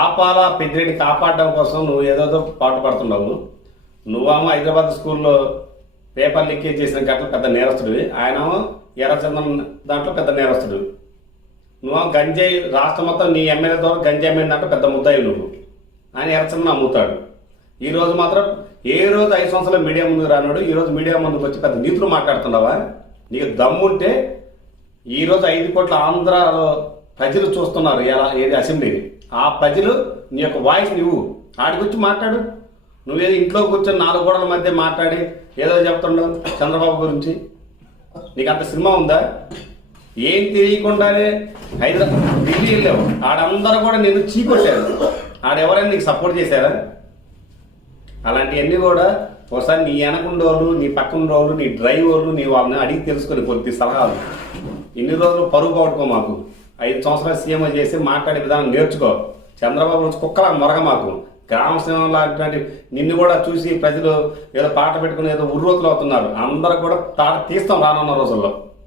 కాపాల పెద్దిరెడ్డి కాపాడడం కోసం నువ్వు ఏదోదో పాటు పడుతున్నావు. నువ్వేమో హైదరాబాద్ స్కూల్లో పేపర్ లీకేజ్ చేసిన గట్ల పెద్ద నేరస్తుడివి. ఆయనేమో ఎర్రచందనం దాంట్లో పెద్ద నేరస్తుడివి నువ్వు గంజాయి రాష్ట్రం మొత్తం నీ ఎమ్మెల్యే ద్వారా గంజాయి అమ్మిందంటే పెద్ద ముద్దాయి నువ్వు. ఆయన ఎర్రచందనం అమ్ముతాడు. ఈ రోజు మాత్రం ఏ రోజు ఐదు సంవత్సరాలు మీడియా ముందుకు రానాడు ఈ రోజు మీడియా ముందుకు వచ్చి పెద్ద నీతులు మాట్లాడుతున్నావా? నీకు దమ్ముంటే ఈ రోజు ఐదు కోట్ల ఆంధ్రాలో ప్రజలు చూస్తున్నారు. ఎలా? ఏది? అసెంబ్లీని ఆ ప్రజలు నీ యొక్క వాయిస్ నువ్వు. ఆడికొచ్చి మాట్లాడు. నువ్వేదో ఇంట్లో కూర్చొని నాలుగు గోడల మధ్య మాట్లాడి ఏదో చెప్తుండవు. చంద్రబాబు గురించి. నీకు అంత సినిమా ఉందా? ఏం తెలియకుండానే హైదరాబాద్ ఢిల్లీ వెళ్ళావు. ఆడందరూ కూడా నేను చీకొట్టారు. ఆడెవరైనా నీకు సపోర్ట్ చేశారా? అలాంటివన్నీ కూడా ఒకసారి నీ వెనకుండోళ్ళు నీ పక్కన నీ డ్రైవర్లు నీ వాళ్ళని అడిగి తెలుసుకొని కొద్ది సలహాలు. ఇన్ని రోజులు పరుగు పట్టుకో మాకు. ఐదు సంవత్సరాలు సీఎం చేసి మాట్లాడే విధానం నేర్చుకో. చంద్రబాబు నుంచి కుక్కలా మొరగ మాకు. గ్రామ సింహం లాంటి నిన్ను కూడా చూసి ప్రజలు ఏదో పాట పెట్టుకుని ఏదో ఉర్రోతులు అవుతున్నారు. అందరూ కూడా తాట తీస్తాం రానున్న రోజుల్లో.